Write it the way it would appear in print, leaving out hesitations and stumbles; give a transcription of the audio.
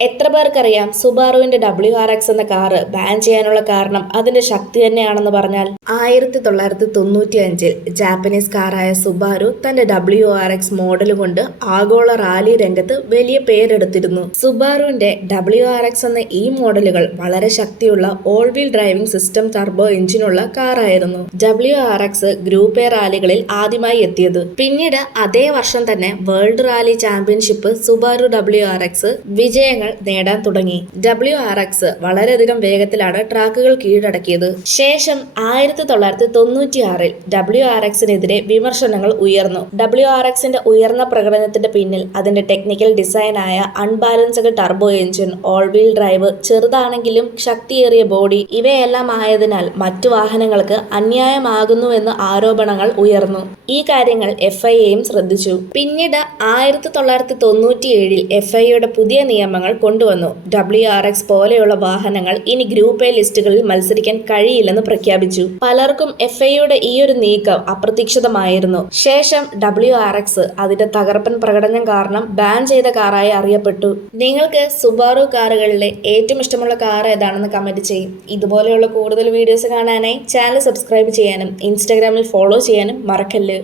എത്ര പേർക്കറിയാം സുബാറുവിന്റെ WRX എന്ന car ban ചെയ്യാനുള്ള കാരണം അതിന്റെ ശക്തി തന്നെയാണെന്ന് പറഞ്ഞാൽ? 1995 ജാപ്പനീസ് കാറായ സുബാരു തന്റെ WRX മോഡൽ കൊണ്ട് ആഗോള റാലി രംഗത്ത് വലിയ പേരെടുത്തിരുന്നു. സുബാറുവിന്റെ WRX എന്ന ഈ മോഡലുകൾ വളരെ ശക്തിയുള്ള all wheel driving system turbo എഞ്ചിനുള്ള കാറായിരുന്നു. WRX ഗ്രൂപ്പ് എ റാലികളിൽ ആദ്യമായി എത്തിയത്. പിന്നീട് അതേ വർഷം തന്നെ world rally championship Subaru WRX വിജയങ്ങൾ നേടാൻ തുടങ്ങി. WRX വളരെയധികം വേഗത്തിലാണ് ട്രാക്കുകൾ കീഴടക്കിയത്. ശേഷം 1996 WRXനെതിരെ വിമർശനങ്ങൾ ഉയർന്നു. WRXന്റെ ഉയർന്ന പ്രകടനത്തിന്റെ പിന്നിൽ അതിന്റെ ടെക്നിക്കൽ ഡിസൈനായ unbalanced turbo engine, all wheel drive, ചെറുതാണെങ്കിലും ശക്തിയേറിയ ബോഡി ഇവയെല്ലാം ആയതിനാൽ മറ്റു വാഹനങ്ങൾക്ക് അന്യായമാകുന്നുവെന്ന് ആരോപണങ്ങൾ ഉയർന്നു. ഈ കാര്യങ്ങൾ FIAയും ശ്രദ്ധിച്ചു. പിന്നീട് 1997 FIAയുടെ പുതിയ നിയമങ്ങൾ കൊണ്ടുവന്നു. WRX പോലെയുള്ള വാഹനങ്ങൾ ഇനി ഗ്രൂപ്പ് എ ലിസ്റ്റുകളിൽ മത്സരിക്കാൻ കഴിയില്ലെന്ന് പ്രഖ്യാപിച്ചു. പലർക്കും FIAയുടെ ഈയൊരു നീക്കം അപ്രതീക്ഷിതമായിരുന്നു. ശേഷം WRX അതിന്റെ തകർപ്പൻ പ്രകടനം കാരണം ബാൻ ചെയ്ത കാറായി അറിയപ്പെട്ടു. നിങ്ങൾക്ക് സുബാറു കാറുകളിലെ ഏറ്റവും ഇഷ്ടമുള്ള കാർ ഏതാണെന്ന് കമന്റ് ചെയ്യും. ഇതുപോലെയുള്ള കൂടുതൽ വീഡിയോസ് കാണാനായി ചാനൽ സബ്സ്ക്രൈബ് ചെയ്യാനും ഇൻസ്റ്റാഗ്രാമിൽ ഫോളോ ചെയ്യാനും മറക്കല്ല്.